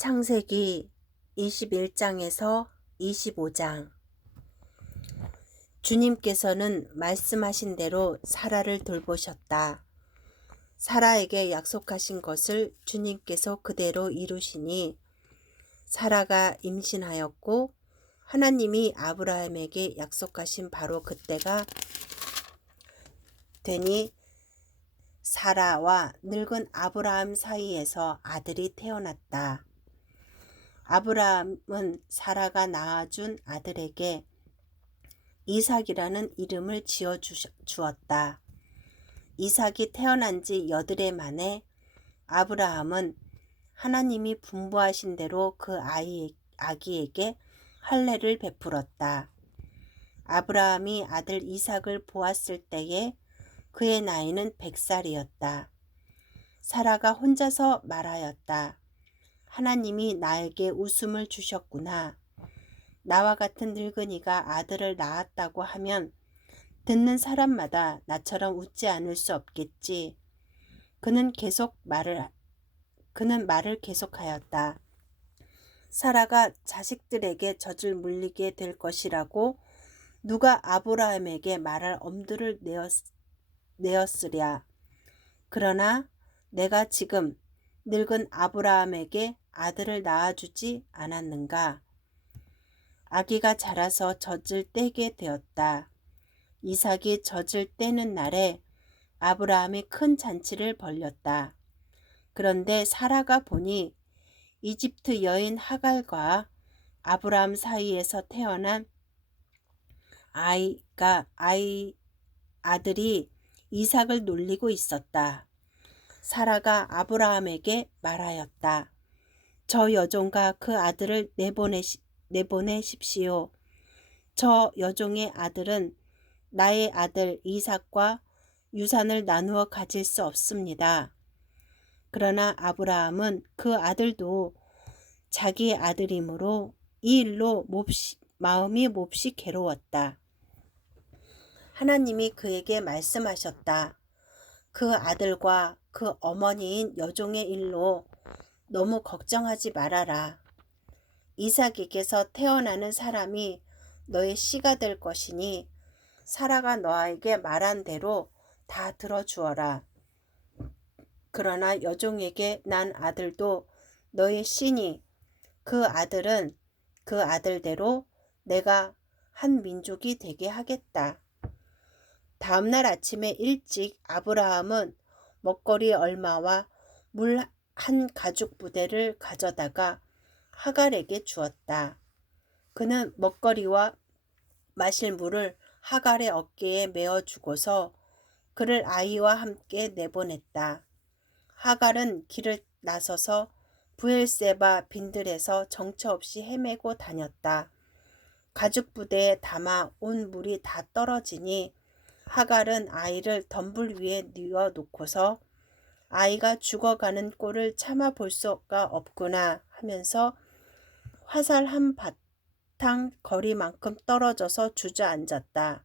창세기 21장에서 25장. 주님께서는 말씀하신 대로 사라를 돌보셨다. 사라에게 약속하신 것을 주님께서 그대로 이루시니 사라가 임신하였고, 하나님이 아브라함에게 약속하신 바로 그때가 되니 사라와 늙은 아브라함 사이에서 아들이 태어났다. 아브라함은 사라가 낳아준 아들에게 이삭이라는 이름을 지어 주었다. 이삭이 태어난 지 8해 만에 아브라함은 하나님이 분부하신 대로 그 아기에게 할례를 베풀었다. 아브라함이 아들 이삭을 보았을 때에 그의 나이는 100살이었다. 사라가 혼자서 말하였다. 하나님이 나에게 웃음을 주셨구나. 나와 같은 늙은이가 아들을 낳았다고 하면 듣는 사람마다 나처럼 웃지 않을 수 없겠지. 그는 말을 계속하였다. 사라가 자식들에게 젖을 물리게 될 것이라고 누가 아브라함에게 말할 엄두를 내었으랴. 그러나 내가 지금 늙은 아브라함에게 아들을 낳아주지 않았는가? 아기가 자라서 젖을 떼게 되었다. 이삭이 젖을 떼는 날에 아브라함이 큰 잔치를 벌였다. 그런데 사라가 보니 이집트 여인 하갈과 아브라함 사이에서 태어난 아들이 이삭을 놀리고 있었다. 사라가 아브라함에게 말하였다. 저 여종과 그 아들을 내보내십시오. 저 여종의 아들은 나의 아들 이삭과 유산을 나누어 가질 수 없습니다. 그러나 아브라함은 그 아들도 자기의 아들이므로 이 일로 마음이 몹시 괴로웠다. 하나님이 그에게 말씀하셨다. 그 아들과 그 어머니인 여종의 일로 너무 걱정하지 말아라. 이삭에게서 태어나는 사람이 너의 씨가 될 것이니 사라가 너에게 말한 대로 다 들어주어라. 그러나 여종에게 난 아들도 너의 씨니 그 아들은 그 아들대로 내가 한 민족이 되게 하겠다. 다음날 아침에 일찍 아브라함은 먹거리 얼마와 물 한 가죽 부대를 가져다가 하갈에게 주었다. 그는 먹거리와 마실 물을 하갈의 어깨에 메어 주고서 그를 아이와 함께 내보냈다. 하갈은 길을 나서서 브엘세바 빈들에서 정처 없이 헤매고 다녔다. 가죽 부대에 담아 온 물이 다 떨어지니 하갈은 아이를 덤불 위에 뉘어 놓고서 아이가 죽어가는 꼴을 참아 볼 수가 없구나 하면서 화살 한 바탕 거리만큼 떨어져서 주저앉았다.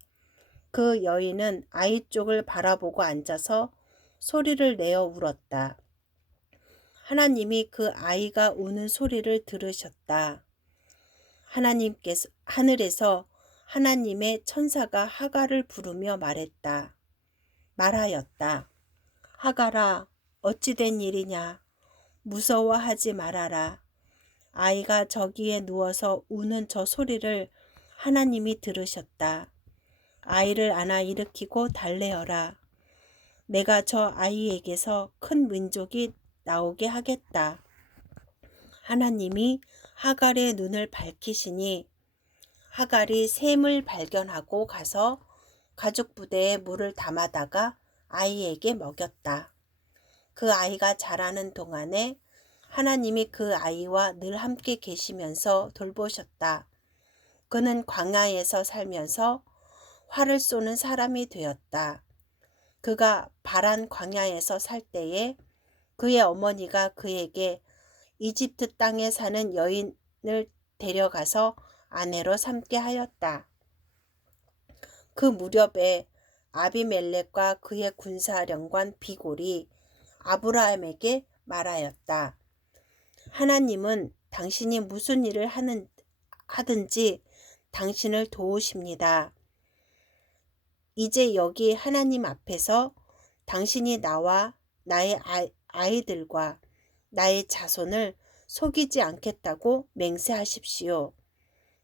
그 여인은 아이 쪽을 바라보고 앉아서 소리를 내어 울었다. 하나님이 그 아이가 우는 소리를 들으셨다. 하나님께서 하늘에서 하나님의 천사가 하갈을 부르며 말하였다. 하갈아, 어찌된 일이냐? 무서워하지 말아라. 아이가 저기에 누워서 우는 저 소리를 하나님이 들으셨다. 아이를 안아 일으키고 달래어라. 내가 저 아이에게서 큰 민족이 나오게 하겠다. 하나님이 하갈의 눈을 밝히시니 하갈이 샘을 발견하고 가서 가죽 부대에 물을 담아다가 아이에게 먹였다. 그 아이가 자라는 동안에 하나님이 그 아이와 늘 함께 계시면서 돌보셨다. 그는 광야에서 살면서 활을 쏘는 사람이 되었다. 그가 바란 광야에서 살 때에 그의 어머니가 그에게 이집트 땅에 사는 여인을 데려가서 아내로 삼게 하였다. 그 무렵에 아비멜렉과 그의 군사령관 비골이 아브라함에게 말하였다. 하나님은 당신이 무슨 일을 하든지 당신을 도우십니다. 이제 여기 하나님 앞에서 당신이 나와 나의 아이들과 나의 자손을 속이지 않겠다고 맹세하십시오.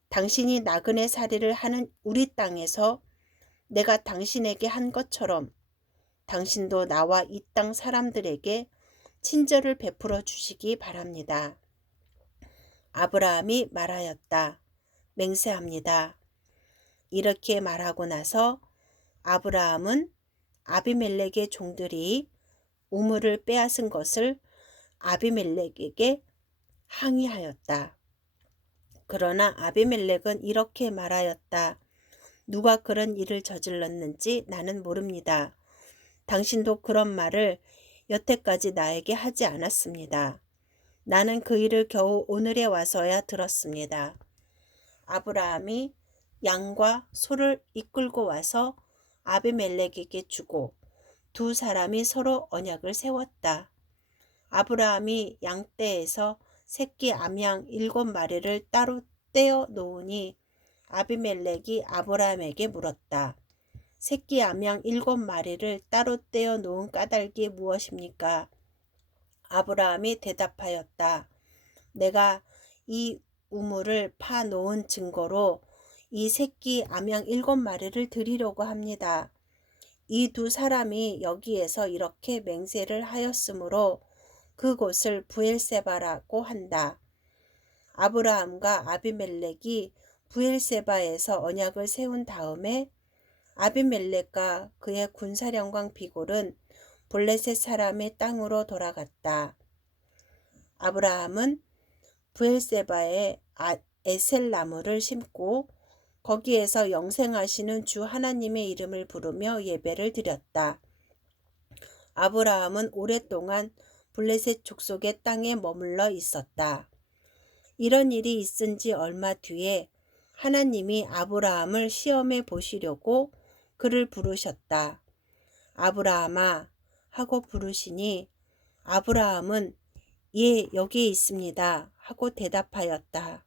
당신이 나그네 살이를 하는 우리 땅에서 내가 당신에게 한 것처럼 당신도 나와 이 땅 사람들에게 친절을 베풀어 주시기 바랍니다. 아브라함이 말하였다. 맹세합니다. 이렇게 말하고 나서 아브라함은 아비멜렉의 종들이 우물을 빼앗은 것을 아비멜렉에게 항의하였다. 그러나 아비멜렉은 이렇게 말하였다. 누가 그런 일을 저질렀는지 나는 모릅니다. 당신도 그런 말을 여태까지 나에게 하지 않았습니다. 나는 그 일을 겨우 오늘에 와서야 들었습니다. 아브라함이 양과 소를 이끌고 와서 아비멜렉에게 주고 두 사람이 서로 언약을 세웠다. 아브라함이 양떼에서 새끼 암양 7마리를 따로 떼어 놓으니 아비멜렉이 아브라함에게 물었다. 새끼 암양 7마리를 따로 떼어 놓은 까닭이 무엇입니까? 아브라함이 대답하였다. 내가 이 우물을 파 놓은 증거로 이 새끼 암양 7마리를 드리려고 합니다. 이 두 사람이 여기에서 이렇게 맹세를 하였으므로 그곳을 부엘세바라고 한다. 아브라함과 아비멜렉이 부엘세바에서 언약을 세운 다음에 아비멜렉과 그의 군사령관 비골은 블레셋 사람의 땅으로 돌아갔다. 아브라함은 부엘세바에 에셀나무를 심고 거기에서 영생하시는 주 하나님의 이름을 부르며 예배를 드렸다. 아브라함은 오랫동안 블레셋 족속의 땅에 머물러 있었다. 이런 일이 있은 지 얼마 뒤에 하나님이 아브라함을 시험해 보시려고 그를 부르셨다. 아브라함아 하고 부르시니 아브라함은 예, 여기 있습니다 하고 대답하였다.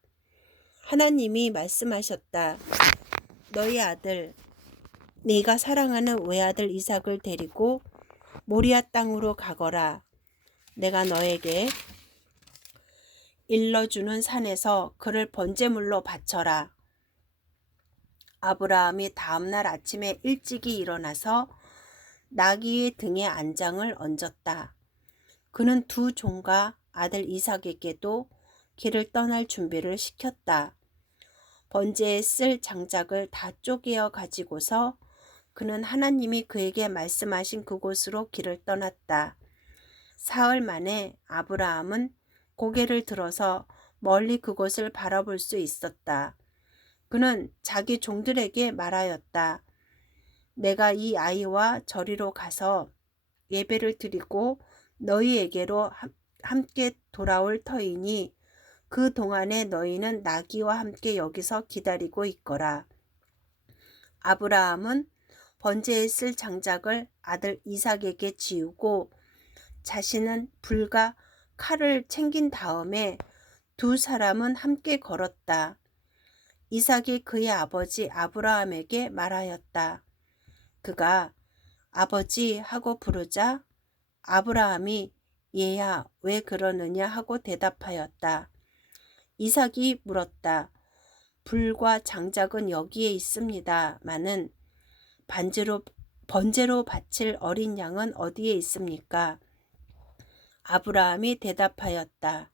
하나님이 말씀하셨다. 너희 아들, 네가 사랑하는 외아들 이삭을 데리고 모리아 땅으로 가거라. 내가 너에게 일러주는 산에서 그를 번제물로 바쳐라. 아브라함이 다음날 아침에 일찍이 일어나서 나귀의 등에 안장을 얹었다. 그는 두 종과 아들 이삭에게도 길을 떠날 준비를 시켰다. 번제에 쓸 장작을 다 쪼개어 가지고서 그는 하나님이 그에게 말씀하신 그곳으로 길을 떠났다. 사흘 만에 아브라함은 고개를 들어서 멀리 그곳을 바라볼 수 있었다. 그는 자기 종들에게 말하였다. 내가 이 아이와 저리로 가서 예배를 드리고 너희에게로 함께 돌아올 터이니 그 동안에 너희는 나귀와 함께 여기서 기다리고 있거라. 아브라함은 번제에 쓸 장작을 아들 이삭에게 지우고 자신은 불과 칼을 챙긴 다음에 두 사람은 함께 걸었다. 이삭이 그의 아버지 아브라함에게 말하였다. 그가 아버지 하고 부르자 아브라함이 얘야 왜 그러느냐 하고 대답하였다. 이삭이 물었다. 불과 장작은 여기에 있습니다마는 번제로 바칠 어린 양은 어디에 있습니까? 아브라함이 대답하였다.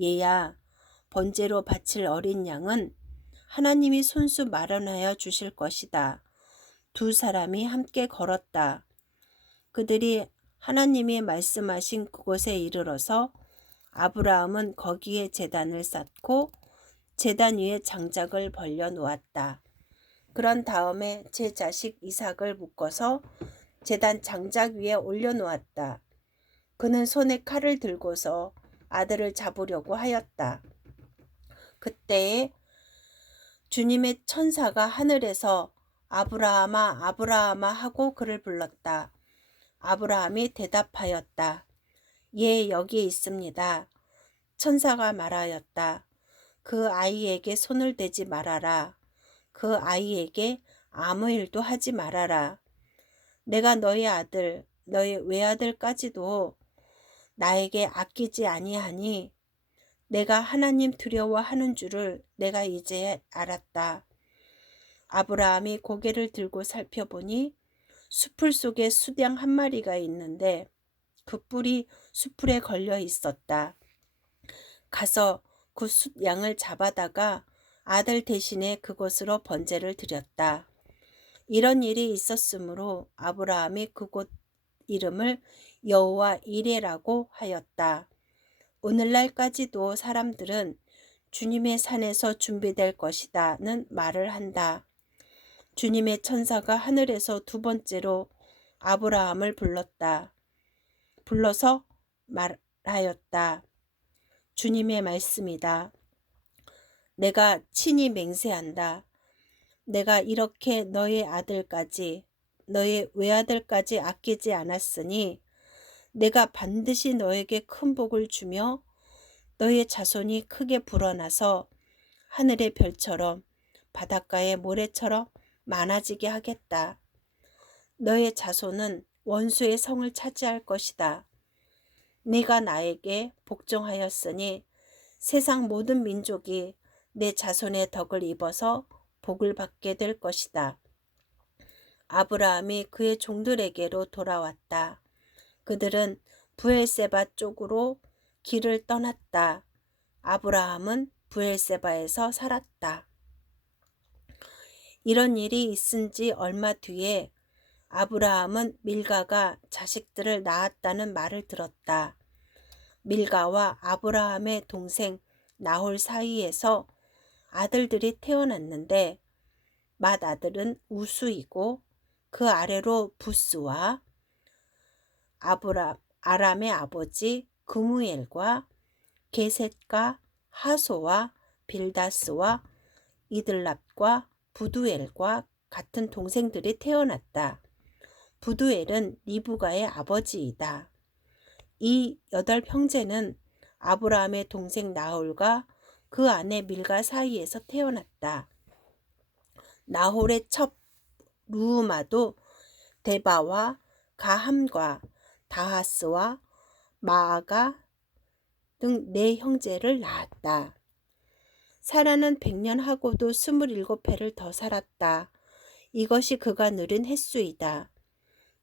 얘야 번제로 바칠 어린 양은 하나님이 손수 마련하여 주실 것이다. 두 사람이 함께 걸었다. 그들이 하나님이 말씀하신 그곳에 이르러서 아브라함은 거기에 제단을 쌓고 제단 위에 장작을 벌려 놓았다. 그런 다음에 제 자식 이삭을 묶어서 제단 장작 위에 올려 놓았다. 그는 손에 칼을 들고서 아들을 잡으려고 하였다. 그때에 주님의 천사가 하늘에서 아브라함아 아브라함아 하고 그를 불렀다. 아브라함이 대답하였다. 예, 여기 있습니다. 천사가 말하였다. 그 아이에게 손을 대지 말아라. 그 아이에게 아무 일도 하지 말아라. 내가 너희 아들, 너희 외아들까지도 나에게 아끼지 아니하니 내가 하나님 두려워하는 줄을 내가 이제 알았다. 아브라함이 고개를 들고 살펴보니 수풀 속에 수양 한 마리가 있는데 그 뿔이 수풀에 걸려 있었다. 가서 그 숫양을 잡아다가 아들 대신에 그곳으로 번제를 드렸다. 이런 일이 있었으므로 아브라함이 그곳 이름을 여호와 이레라고 하였다. 오늘날까지도 사람들은 주님의 산에서 준비될 것이다는 말을 한다. 주님의 천사가 하늘에서 두 번째로 아브라함을 불러서 말하였다. 주님의 말씀이다. 내가 친히 맹세한다. 내가 이렇게 너의 아들까지 너의 외아들까지 아끼지 않았으니 내가 반드시 너에게 큰 복을 주며 너의 자손이 크게 불어나서 하늘의 별처럼 바닷가의 모래처럼 많아지게 하겠다. 너의 자손은 원수의 성을 차지할 것이다. 네가 나에게 복종하였으니 세상 모든 민족이 내 자손의 덕을 입어서 복을 받게 될 것이다. 아브라함이 그의 종들에게로 돌아왔다. 그들은 브엘세바 쪽으로 길을 떠났다. 아브라함은 브엘세바에서 살았다. 이런 일이 있은 지 얼마 뒤에 아브라함은 밀가가 자식들을 낳았다는 말을 들었다. 밀가와 아브라함의 동생 나홀 사이에서 아들들이 태어났는데 맏아들은 우수이고 그 아래로 부스와 아람의 아버지 그무엘과 게셋과 하소와 빌다스와 이들랍과 부두엘과 같은 동생들이 태어났다. 부두엘은 리브가의 아버지이다. 이 8형제는 아브라함의 동생 나홀과 그 아내 밀가 사이에서 태어났다. 나홀의 첩 루우마도 데바와 가함과 다하스와 마아가 등 4형제를 낳았다. 사라는 100년하고도 27해를 더 살았다. 이것이 그가 누린 횟수이다.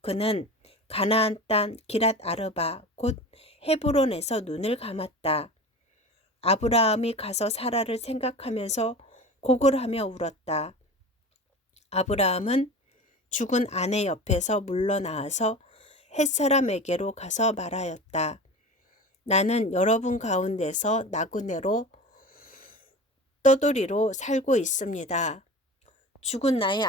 그는 가나안 땅 기랏 아르바 곧 헤브론에서 눈을 감았다. 아브라함이 가서 사라를 생각하면서 곡을 하며 울었다. 아브라함은 죽은 아내 옆에서 물러나와서 햇사람에게로 가서 말하였다. 나는 여러분 가운데서 나그네로 떠돌이로 살고 있습니다. 죽은 나의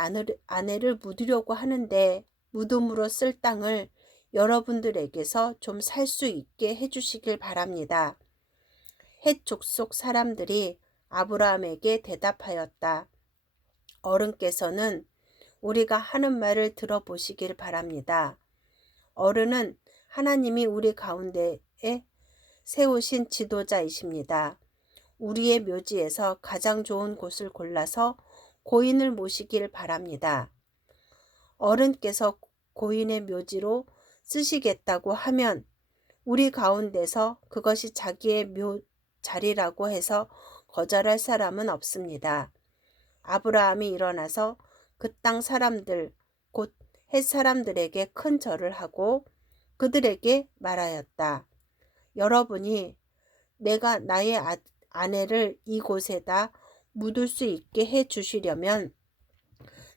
아내를 묻으려고 하는데 무덤으로 쓸 땅을 여러분들에게서 좀 살 수 있게 해주시길 바랍니다. 헷 족속 사람들이 아브라함에게 대답하였다. 어른께서는 우리가 하는 말을 들어보시길 바랍니다. 어른은 하나님이 우리 가운데에 세우신 지도자이십니다. 우리의 묘지에서 가장 좋은 곳을 골라서 고인을 모시길 바랍니다. 어른께서 고인의 묘지로 쓰시겠다고 하면 우리 가운데서 그것이 자기의 자리라고 해서 거절할 사람은 없습니다. 아브라함이 일어나서 그 땅 사람들 곧 헷 사람들에게 큰 절을 하고 그들에게 말하였다. 여러분이 내가 나의 아내를 이곳에다 묻을 수 있게 해 주시려면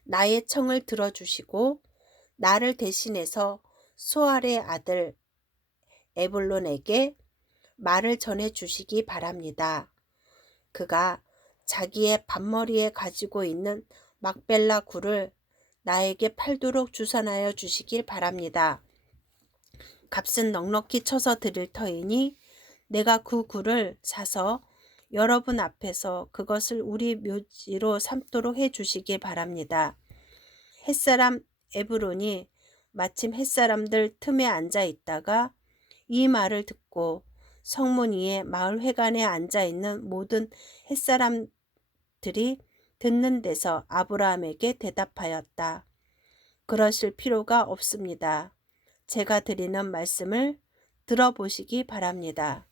나의 청을 들어주시고 나를 대신해서 소알의 아들 에블론에게 말을 전해 주시기 바랍니다. 그가 자기의 밭머리에 가지고 있는 막벨라 굴을 나에게 팔도록 주선하여 주시길 바랍니다. 값은 넉넉히 쳐서 드릴 터이니 내가 그 굴을 사서 여러분 앞에서 그것을 우리 묘지로 삼도록 해 주시길 바랍니다. 햇사람 에브론이 마침 햇사람들 틈에 앉아 있다가 이 말을 듣고 성문 위에 마을 회관에 앉아 있는 모든 햇사람들이 듣는 데서 아브라함에게 대답하였다. 그러실 필요가 없습니다. 제가 드리는 말씀을 들어보시기 바랍니다.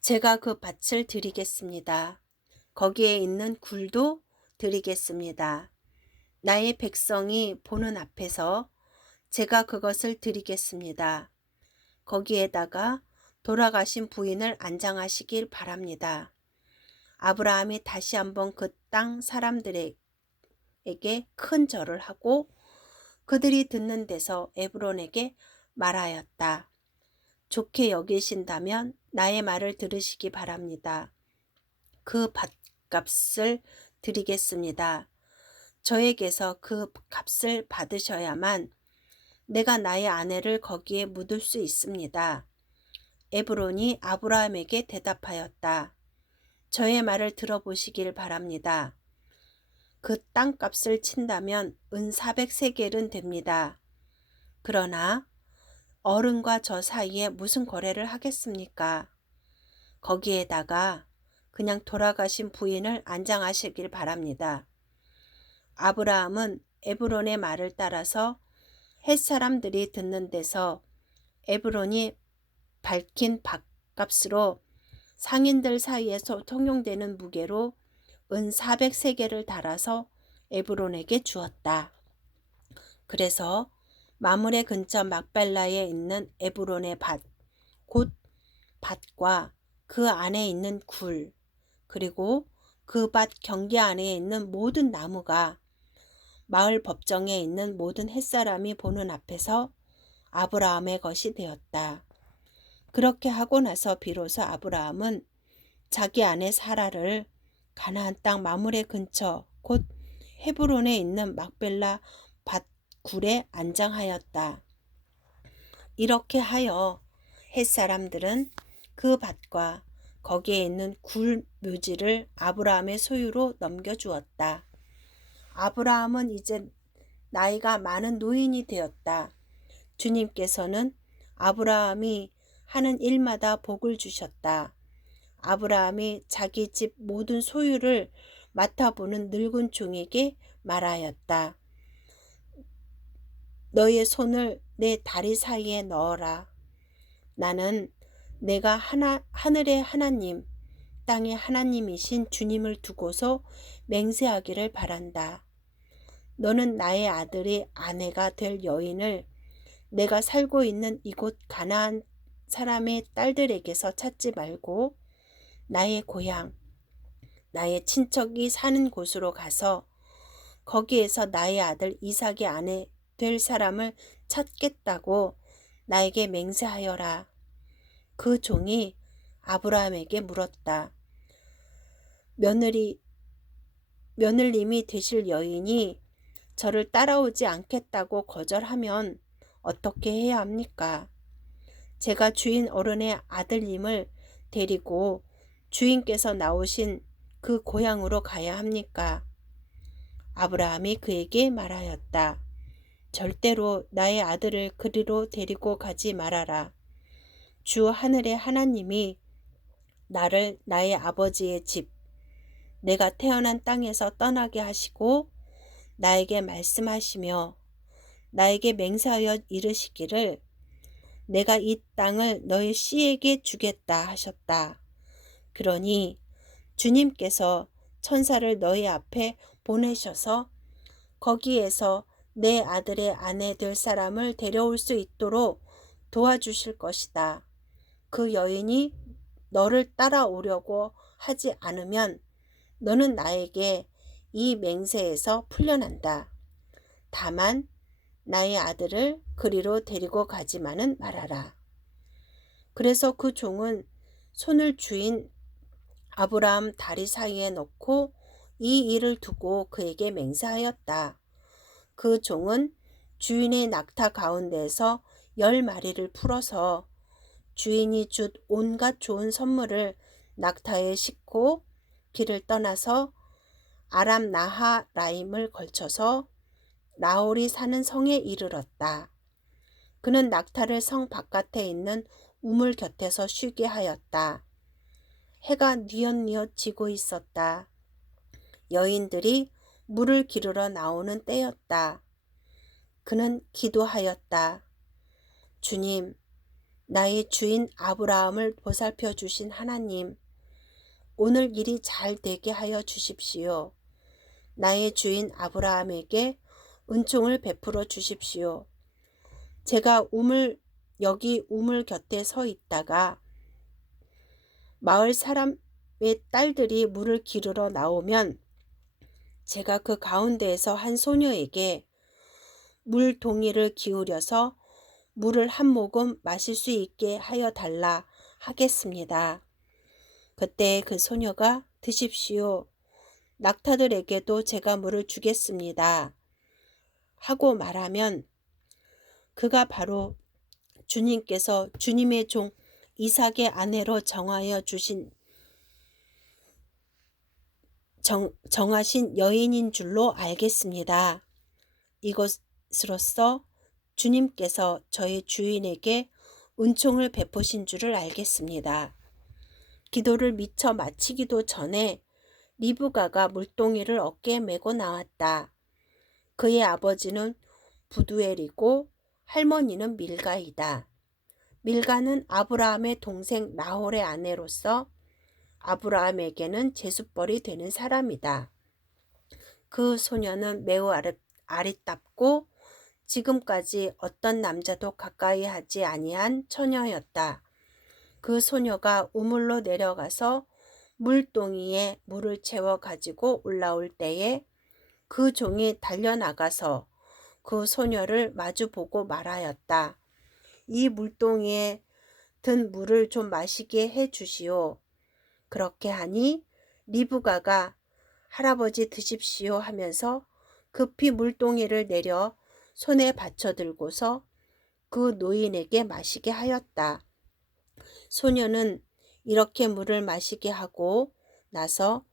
제가 그 밭을 드리겠습니다. 거기에 있는 굴도 드리겠습니다. 나의 백성이 보는 앞에서 제가 그것을 드리겠습니다. 거기에다가 돌아가신 부인을 안장하시길 바랍니다. 아브라함이 다시 한번 그 땅 사람들에게 큰 절을 하고 그들이 듣는 데서 에브론에게 말하였다. 좋게 여기신다면 나의 말을 들으시기 바랍니다. 그 밭값을 드리겠습니다. 저에게서 그 값을 받으셔야만 내가 나의 아내를 거기에 묻을 수 있습니다. 에브론이 아브라함에게 대답하였다. 저의 말을 들어보시길 바랍니다. 그 땅값을 친다면 은 400세겔은 됩니다. 그러나 어른과 저 사이에 무슨 거래를 하겠습니까? 거기에다가 그냥 돌아가신 부인을 안장하시길 바랍니다. 아브라함은 에브론의 말을 따라서 헷 사람들이 듣는 데서 에브론이 밝힌 밭값으로 상인들 사이에서 통용되는 무게로 은 400세겔을 달아서 에브론에게 주었다. 그래서 마므레 근처 막벨라에 있는 에브론의 밭, 곧 밭과 그 안에 있는 굴, 그리고 그 밭 경계 안에 있는 모든 나무가 마을 법정에 있는 모든 햇사람이 보는 앞에서 아브라함의 것이 되었다. 그렇게 하고 나서 비로소 아브라함은 자기 아내 사라를 가나안 땅 마므레 근처 곧 헤브론에 있는 막벨라 밭 굴에 안장하였다. 이렇게 하여 햇사람들은 그 밭과 거기에 있는 굴 묘지를 아브라함의 소유로 넘겨주었다. 아브라함은 이제 나이가 많은 노인이 되었다. 주님께서는 아브라함이 하는 일마다 복을 주셨다. 아브라함이 자기 집 모든 소유를 맡아보는 늙은 종에게 말하였다. 너의 손을 내 다리 사이에 넣어라. 나는 내가 하늘의 하나님, 땅의 하나님이신 주님을 두고서 맹세하기를 바란다. 너는 나의 아들이 아내가 될 여인을 내가 살고 있는 이곳 가나안 사람의 딸들에게서 찾지 말고 나의 고향, 나의 친척이 사는 곳으로 가서 거기에서 나의 아들 이삭의 아내 될 사람을 찾겠다고 나에게 맹세하여라. 그 종이 아브라함에게 물었다. 며느님이 되실 여인이 저를 따라오지 않겠다고 거절하면 어떻게 해야 합니까? 제가 주인 어른의 아들님을 데리고 주인께서 나오신 그 고향으로 가야 합니까? 아브라함이 그에게 말하였다. 절대로 나의 아들을 그리로 데리고 가지 말아라. 주 하늘의 하나님이 나를 나의 아버지의 집, 내가 태어난 땅에서 떠나게 하시고 나에게 말씀하시며 나에게 맹세하여 이르시기를 내가 이 땅을 너희 씨에게 주겠다 하셨다. 그러니 주님께서 천사를 너희 앞에 보내셔서 거기에서 내 아들의 아내 될 사람을 데려올 수 있도록 도와주실 것이다. 그 여인이 너를 따라오려고 하지 않으면 너는 나에게 이 맹세에서 풀려난다. 다만 나의 아들을 그리로 데리고 가지만은 말아라. 그래서 그 종은 손을 주인 아브라함 다리 사이에 넣고 이 일을 두고 그에게 맹세하였다. 그 종은 주인의 낙타 가운데에서 10마리를 풀어서 주인이 준 온갖 좋은 선물을 낙타에 싣고 길을 떠나서 아람 나하라임을 걸쳐서 라홀이 사는 성에 이르렀다. 그는 낙타를 성 바깥에 있는 우물 곁에서 쉬게 하였다. 해가 뉘엿뉘엿 지고 있었다. 여인들이 물을 기르러 나오는 때였다. 그는 기도하였다. 주님, 나의 주인 아브라함을 보살펴 주신 하나님, 오늘 일이 잘 되게 하여 주십시오. 나의 주인 아브라함에게 은총을 베풀어 주십시오. 제가 여기 우물 곁에 서 있다가 마을 사람의 딸들이 물을 기르러 나오면 제가 그 가운데에서 한 소녀에게 물 동이를 기울여서 물을 한 모금 마실 수 있게 하여 달라 하겠습니다. 그때 그 소녀가 드십시오. 낙타들에게도 제가 물을 주겠습니다. 하고 말하면 그가 바로 주님께서 주님의 종 이삭의 아내로 정하신 여인인 줄로 알겠습니다. 이것으로써 주님께서 저의 주인에게 은총을 베푸신 줄을 알겠습니다. 기도를 미처 마치기도 전에 리브가가 물동이를 어깨에 메고 나왔다. 그의 아버지는 부두엘이고 할머니는 밀가이다. 밀가는 아브라함의 동생 나홀의 아내로서 아브라함에게는 제숫벌이 되는 사람이다. 그 소녀는 매우 아리답고 지금까지 어떤 남자도 가까이 하지 아니한 처녀였다. 그 소녀가 우물로 내려가서 물동이에 물을 채워 가지고 올라올 때에 그 종이 달려나가서 그 소녀를 마주보고 말하였다. 이 물동이에 든 물을 좀 마시게 해 주시오. 그렇게 하니 리브가가 할아버지 드십시오 하면서 급히 물동이를 내려 손에 받쳐 들고서 그 노인에게 마시게 하였다. 소녀는 이렇게 물을 마시게 하고 나서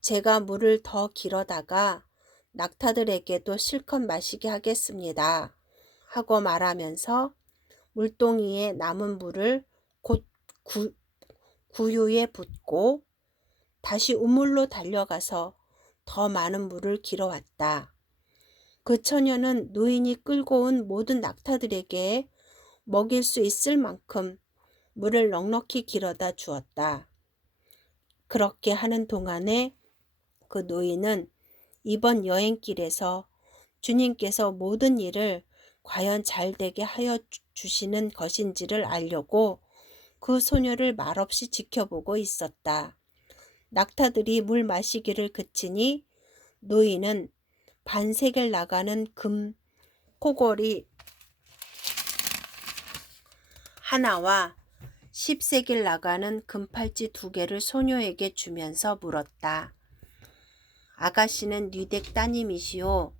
제가 물을 더 길어다가 낙타들에게도 실컷 마시게 하겠습니다. 하고 말하면서 물동이에 남은 물을 곧 구유에 붓고 다시 우물로 달려가서 더 많은 물을 길어왔다. 그 처녀는 노인이 끌고 온 모든 낙타들에게 먹일 수 있을 만큼 물을 넉넉히 길어다 주었다. 그렇게 하는 동안에 그 노인은 이번 여행길에서 주님께서 모든 일을 과연 잘 되게 하여 주시는 것인지를 알려고 그 소녀를 말없이 지켜보고 있었다. 낙타들이 물 마시기를 그치니 노인은 반세겔 나가는 금 코골이 하나와 10세겔 나가는 금팔찌 2개를 소녀에게 주면서 물었다. 아가씨는 뉘댁 따님이시오.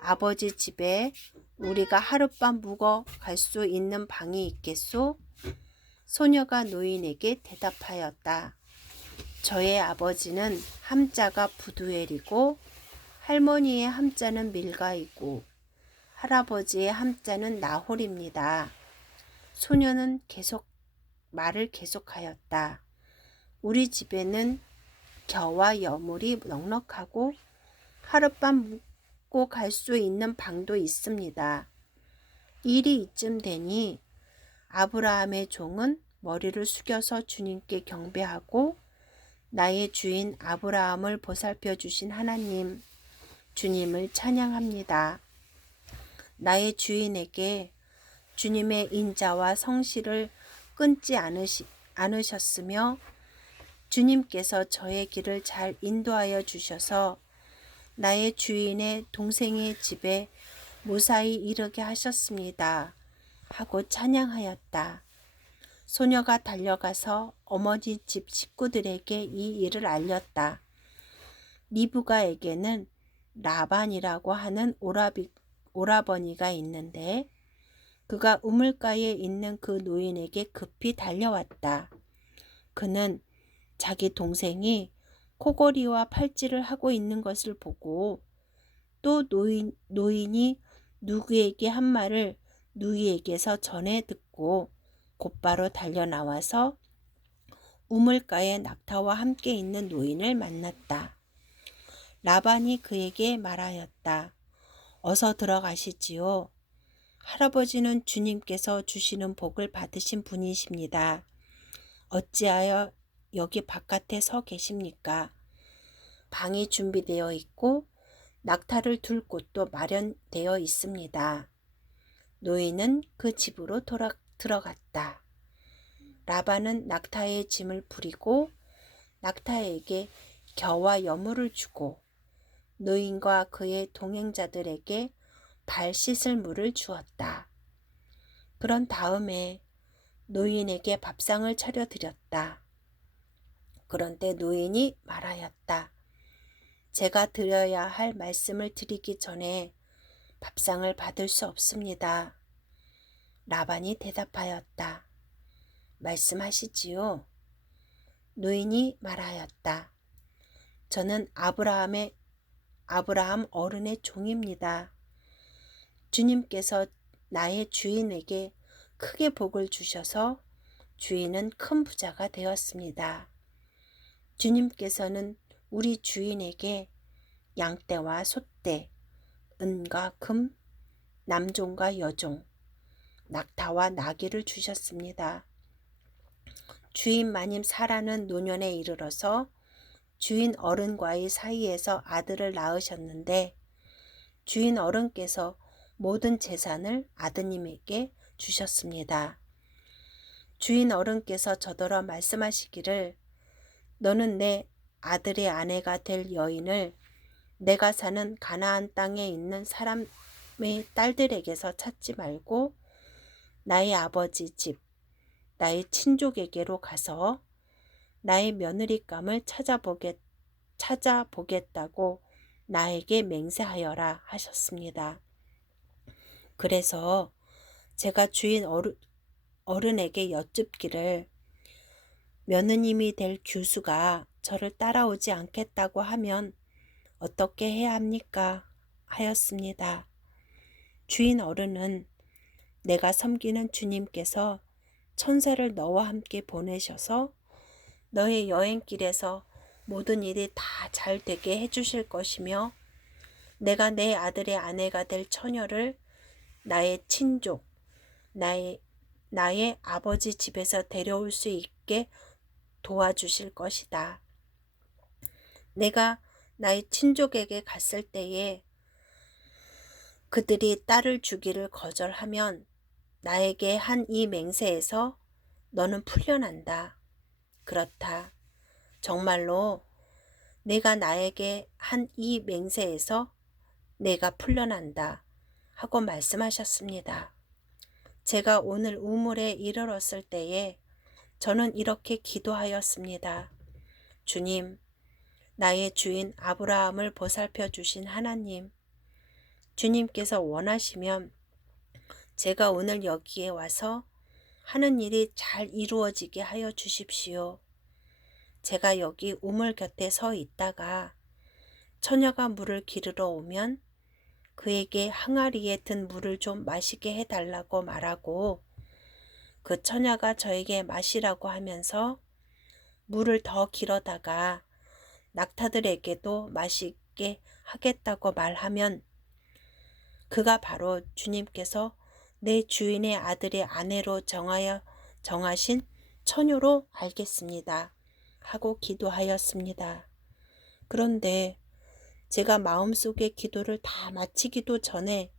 아버지 집에 우리가 하룻밤 묵어 갈 수 있는 방이 있겠소? 소녀가 노인에게 대답하였다. 저의 아버지는 함자가 부두엘이고 할머니의 함자는 밀가이고 할아버지의 함자는 나홀입니다. 소녀는 말을 계속하였다. 우리 집에는 겨와 여물이 넉넉하고 하룻밤 묵고 갈 수 있는 방도 있습니다. 일이 이쯤 되니 아브라함의 종은 머리를 숙여서 주님께 경배하고 나의 주인 아브라함을 보살펴 주신 하나님, 주님을 찬양합니다. 나의 주인에게 주님의 인자와 성실을 끊지 않으셨으며 주님께서 저의 길을 잘 인도하여 주셔서 나의 주인의 동생의 집에 무사히 이르게 하셨습니다. 하고 찬양하였다. 소녀가 달려가서 어머니 집 식구들에게 이 일을 알렸다. 리브가에게는 라반이라고 하는 오라버니가 있는데 그가 우물가에 있는 그 노인에게 급히 달려왔다. 그는 자기 동생이 코골이와 팔찌를 하고 있는 것을 보고 또 노인이 누구에게 한 말을 누이에게서 전해 듣고 곧바로 달려 나와서 우물가에 낙타와 함께 있는 노인을 만났다. 라반이 그에게 말하였다. 어서 들어가시지요. 할아버지는 주님께서 주시는 복을 받으신 분이십니다. 어찌하여 여기 바깥에 서 계십니까? 방이 준비되어 있고 낙타를 둘 곳도 마련되어 있습니다. 노인은 그 집으로 들어갔다. 라반은 낙타의 짐을 부리고 낙타에게 겨와 여물을 주고 노인과 그의 동행자들에게 발 씻을 물을 주었다. 그런 다음에 노인에게 밥상을 차려드렸다. 그런데 노인이 말하였다. 제가 드려야 할 말씀을 드리기 전에 밥상을 받을 수 없습니다. 라반이 대답하였다. 말씀하시지요. 노인이 말하였다. 저는 아브라함 어른의 종입니다. 주님께서 나의 주인에게 크게 복을 주셔서 주인은 큰 부자가 되었습니다. 주님께서는 우리 주인에게 양떼와 소떼, 은과 금, 남종과 여종, 낙타와 나귀를 주셨습니다. 주인 마님 사라는 노년에 이르러서 주인 어른과의 사이에서 아들을 낳으셨는데 주인 어른께서 모든 재산을 아드님에게 주셨습니다. 주인 어른께서 저더러 말씀하시기를 너는 내 아들의 아내가 될 여인을 내가 사는 가나안 땅에 있는 사람의 딸들에게서 찾지 말고 나의 아버지 집, 나의 친족에게로 가서 나의 며느리감을 찾아보겠다고 나에게 맹세하여라 하셨습니다. 그래서 제가 주인 어른에게 여쭙기를 며느님이 될 규수가 저를 따라오지 않겠다고 하면 어떻게 해야 합니까? 하였습니다. 주인 어른은 내가 섬기는 주님께서 천사를 너와 함께 보내셔서 너의 여행길에서 모든 일이 다 잘 되게 해주실 것이며 내가 내 아들의 아내가 될 처녀를 나의 친족, 나의 아버지 집에서 데려올 수 있게 도와주실 것이다. 내가 나의 친족에게 갔을 때에 그들이 딸을 주기를 거절하면 나에게 한 이 맹세에서 너는 풀려난다. 그렇다. 정말로 내가 나에게 한 이 맹세에서 내가 풀려난다. 하고 말씀하셨습니다. 제가 오늘 우물에 이르렀을 때에 저는 이렇게 기도하였습니다. 주님, 나의 주인 아브라함을 보살펴 주신 하나님, 주님께서 원하시면 제가 오늘 여기에 와서 하는 일이 잘 이루어지게 하여 주십시오. 제가 여기 우물 곁에 서 있다가 처녀가 물을 기르러 오면 그에게 항아리에 든 물을 좀 마시게 해달라고 말하고 그 처녀가 저에게 마시라고 하면서 물을 더 길어다가 낙타들에게도 마시게 하겠다고 말하면 그가 바로 주님께서 내 주인의 아들의 아내로 정하신 처녀로 알겠습니다. 하고 기도하였습니다. 그런데 제가 마음속에 기도를 다 마치기도 전에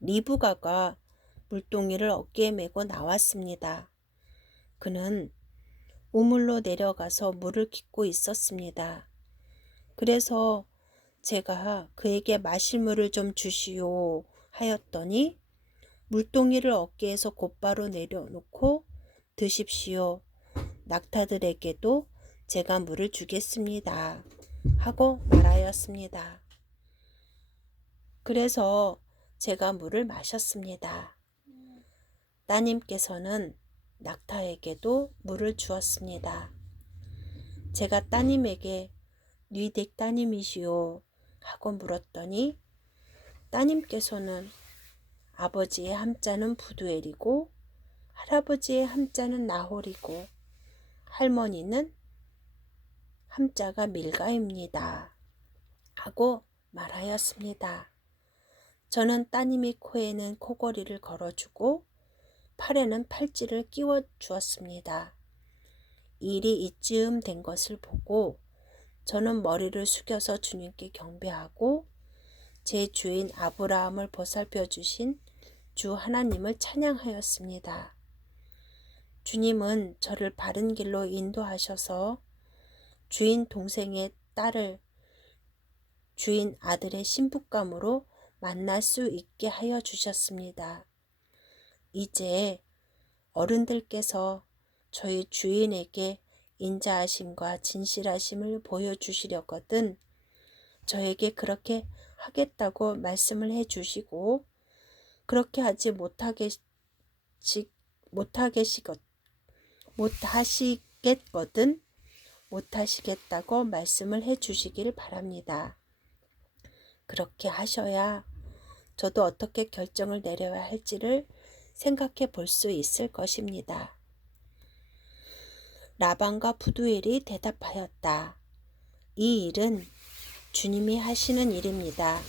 리브가가 물동이를 어깨에 메고 나왔습니다. 그는 우물로 내려가서 물을 깃고 있었습니다. 그래서 제가 그에게 마실 물을 좀 주시오 하였더니 물동이를 어깨에서 곧바로 내려놓고 드십시오. 낙타들에게도 제가 물을 주겠습니다. 하고 말하였습니다. 그래서 제가 물을 마셨습니다. 따님께서는 낙타에게도 물을 주었습니다. 제가 따님에게 뉘댁 따님이시오 하고 물었더니 따님께서는 아버지의 함자는 부두엘이고 할아버지의 함자는 나홀이고 할머니는 함자가 밀가입니다. 하고 말하였습니다. 저는 따님이 코에는 코걸이를 걸어주고 팔에는 팔찌를 끼워 주었습니다. 일이 이쯤 된 것을 보고 저는 머리를 숙여서 주님께 경배하고 제 주인 아브라함을 보살펴 주신 주 하나님을 찬양하였습니다. 주님은 저를 바른 길로 인도하셔서 주인 동생의 딸을 주인 아들의 신부감으로 만날 수 있게 하여 주셨습니다. 이제 어른들께서 저희 주인에게 인자하심과 진실하심을 보여주시려거든 저에게 그렇게 하겠다고 말씀을 해주시고 그렇게 하지 못하시겠다고 말씀을 해주시길 바랍니다. 그렇게 하셔야 저도 어떻게 결정을 내려야 할지를 생각해 볼 수 있을 것입니다. 라반과 부두엘이 대답하였다. 이 일은 주님이 하시는 일입니다.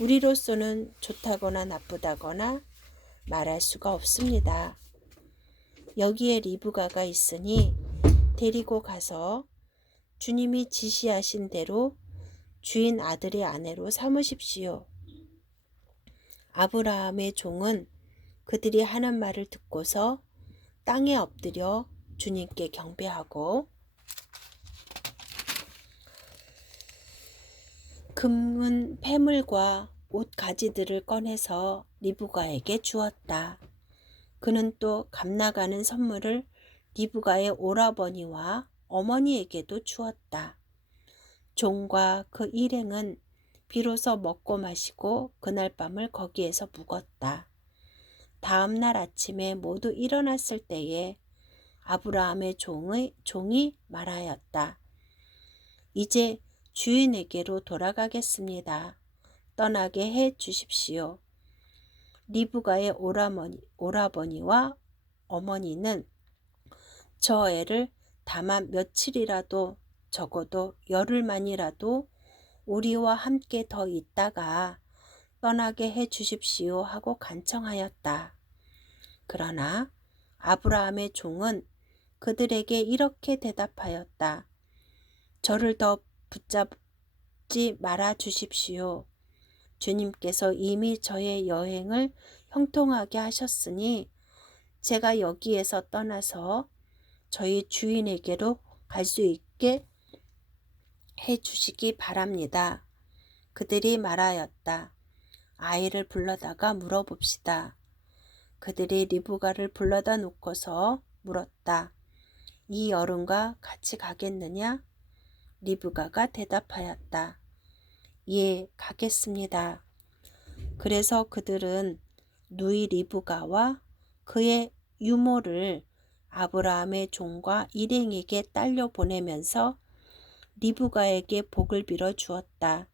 우리로서는 좋다거나 나쁘다거나 말할 수가 없습니다. 여기에 리브가가 있으니 데리고 가서 주님이 지시하신 대로 주인 아들의 아내로 삼으십시오. 아브라함의 종은 그들이 하는 말을 듣고서 땅에 엎드려 주님께 경배하고 금은 폐물과 옷 가지들을 꺼내서 리브가에게 주었다. 그는 또 값나가는 선물을 리브가의 오라버니와 어머니에게도 주었다. 종과 그 일행은 비로소 먹고 마시고 그날 밤을 거기에서 묵었다. 다음 날 아침에 모두 일어났을 때에 아브라함의 종이 말하였다. 이제 주인에게로 돌아가겠습니다. 떠나게 해 주십시오. 리브가의 오라버니와 어머니는 저 애를 다만 며칠이라도 적어도 열흘만이라도 우리와 함께 더 있다가 떠나게 해 주십시오 하고 간청하였다. 그러나 아브라함의 종은 그들에게 이렇게 대답하였다. 저를 더 붙잡지 말아 주십시오. 주님께서 이미 저의 여행을 형통하게 하셨으니 제가 여기에서 떠나서 저희 주인에게로 갈 수 있게 해 주시기 바랍니다. 그들이 말하였다. 아이를 불러다가 물어봅시다. 그들이 리브가를 불러다 놓고서 물었다. 이 어른과 같이 가겠느냐? 리브가가 대답하였다. 예, 가겠습니다. 그래서 그들은 누이 리브가와 그의 유모를 아브라함의 종과 일행에게 딸려 보내면서 리브가에게 복을 빌어 주었다.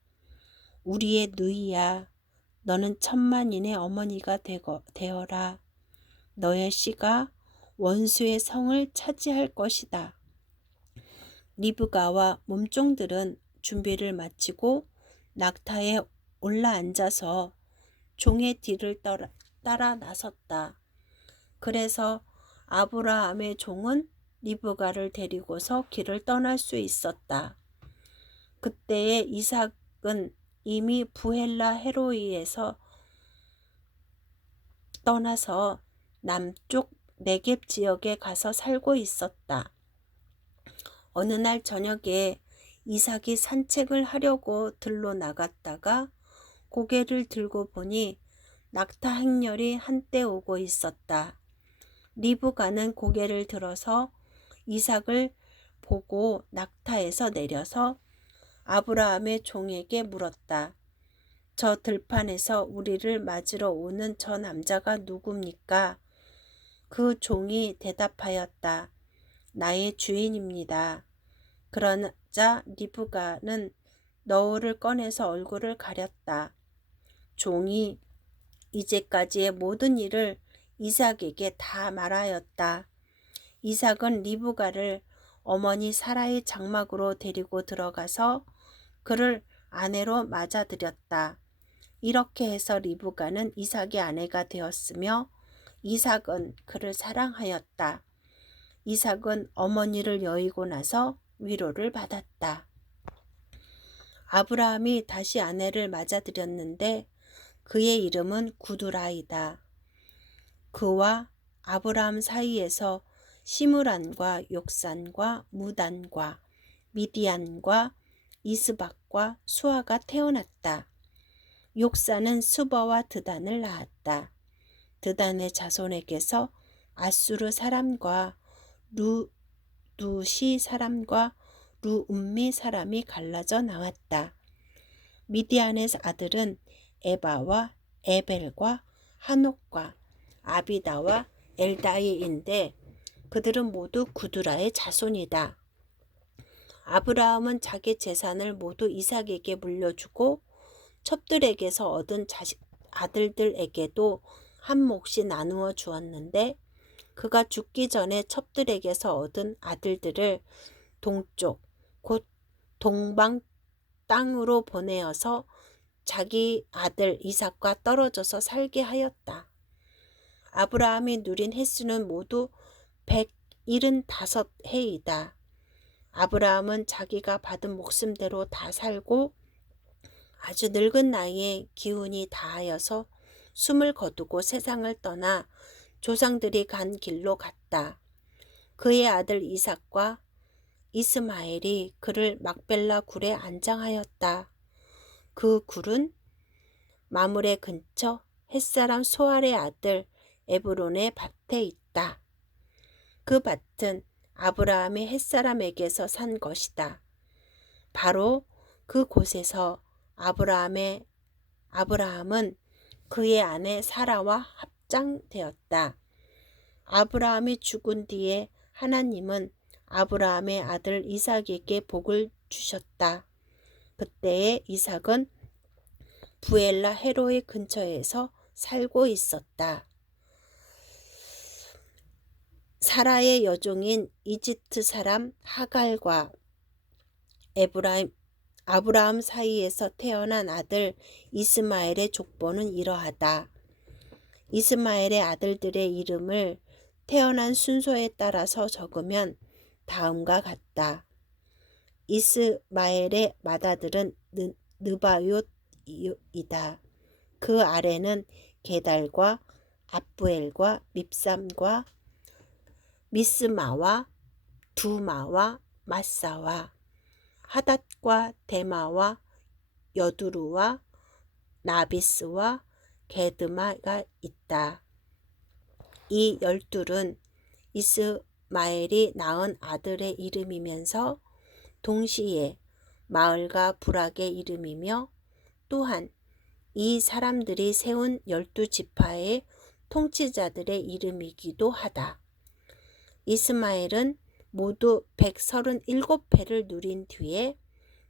우리의 누이야, 너는 천만인의 어머니가 되어라. 너의 씨가 원수의 성을 차지할 것이다. 리브가와 몸종들은 준비를 마치고 낙타에 올라앉아서 종의 뒤를 따라 나섰다. 그래서 아브라함의 종은 리브가를 데리고서 길을 떠날 수 있었다. 그때에 이삭은 이미 부헬라 헤로이에서 떠나서 남쪽 네겝 지역에 가서 살고 있었다. 어느 날 저녁에 이삭이 산책을 하려고 들로 나갔다가 고개를 들고 보니 낙타 행렬이 한때 오고 있었다. 리브가는 고개를 들어서 이삭을 보고 낙타에서 내려서 아브라함의 종에게 물었다. 저 들판에서 우리를 맞으러 오는 저 남자가 누굽니까? 그 종이 대답하였다. 나의 주인입니다. 그러자 리브가는 너울을 꺼내서 얼굴을 가렸다. 종이 이제까지의 모든 일을 이삭에게 다 말하였다. 이삭은 리브가를 어머니 사라의 장막으로 데리고 들어가서 그를 아내로 맞아들였다. 이렇게 해서 리브가는 이삭의 아내가 되었으며 이삭은 그를 사랑하였다. 이삭은 어머니를 여의고 나서 위로를 받았다. 아브라함이 다시 아내를 맞아들였는데 그의 이름은 구두라이다. 그와 아브라함 사이에서 시므란과 욕산과 무단과 미디안과 이스박과 수아가 태어났다. 욕산은 스바와 드단을 낳았다. 드단의 자손에게서 아수르 사람과 루두시 사람과 루음미 사람이 갈라져 나왔다. 미디안의 아들은 에바와 에벨과 하녹과 아비다와 엘다이인데 그들은 모두 구두라의 자손이다. 아브라함은 자기 재산을 모두 이삭에게 물려주고 첩들에게서 얻은 아들들에게도 한 몫이 나누어 주었는데 그가 죽기 전에 첩들에게서 얻은 아들들을 동쪽 곧 동방 땅으로 보내어서 자기 아들 이삭과 떨어져서 살게 하였다. 아브라함이 누린 횟수는 모두 175해이다. 아브라함은 자기가 받은 목숨대로 다 살고 아주 늙은 나이에 기운이 다하여서 숨을 거두고 세상을 떠나 조상들이 간 길로 갔다. 그의 아들 이삭과 이스마엘이 그를 막벨라 굴에 안장하였다. 그 굴은 마므레 근처 햇사람 소알의 아들 에브론의 밭에 있다. 그 밭은 아브라함이 햇사람에게서 산 것이다. 바로 그 곳에서 아브라함은 그의 아내 사라와 합장되었다. 아브라함이 죽은 뒤에 하나님은 아브라함의 아들 이삭에게 복을 주셨다. 그때에 이삭은 부엘라 헤로의 근처에서 살고 있었다. 사라의 여종인 이집트 사람 하갈과 아브라함 사이에서 태어난 아들 이스마엘의 족보는 이러하다. 이스마엘의 아들들의 이름을 태어난 순서에 따라서 적으면 다음과 같다. 이스마엘의 맏아들은 느바요이다. 그 아래는 게달과 압부엘과 밉삼과 미스마와 두마와 마사와 하닷과 데마와 여두루와 나비스와 게드마가 있다. 이 12은 이스마엘이 낳은 아들의 이름이면서 동시에 마을과 부락의 이름이며 또한 이 사람들이 세운 12지파의 통치자들의 이름이기도 하다. 이스마엘은 모두 137회를 누린 뒤에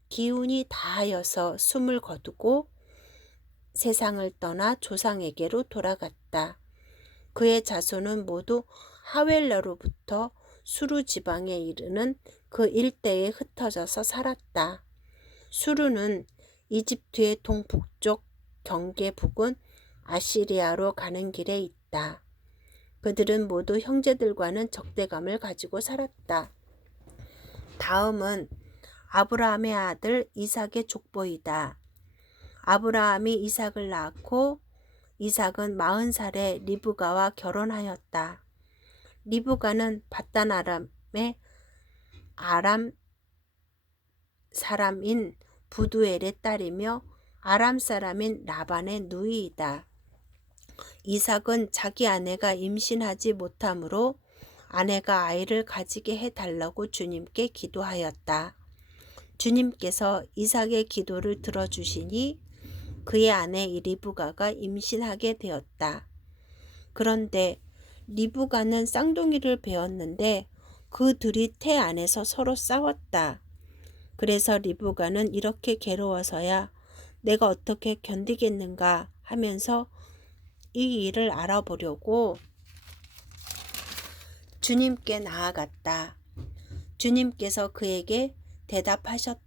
기운이 다하여서 숨을 거두고 세상을 떠나 조상에게로 돌아갔다. 그의 자손은 모두 하웰라로부터 수루 지방에 이르는 그 일대에 흩어져서 살았다. 수루는 이집트의 동북쪽 경계 부근 아시리아로 가는 길에 있다. 그들은 모두 형제들과는 적대감을 가지고 살았다. 다음은 아브라함의 아들 이삭의 족보이다. 아브라함이 이삭을 낳고 이삭은 40살에 리브가와 결혼하였다. 리브가는 바단 아람의 아람 사람인 부두엘의 딸이며 아람 사람인 라반의 누이이다. 이삭은 자기 아내가 임신하지 못하므로 아내가 아이를 가지게 해달라고 주님께 기도하였다. 주님께서 이삭의 기도를 들어주시니 그의 아내 리브가가 임신하게 되었다. 그런데 리브가는 쌍둥이를 배웠는데 그 둘이 태 안에서 서로 싸웠다. 그래서 리브가는 이렇게 괴로워서야 내가 어떻게 견디겠는가 하면서 이 일을 알아보려고 주님께 나아갔다. 주님께서 그에게 대답하셨다.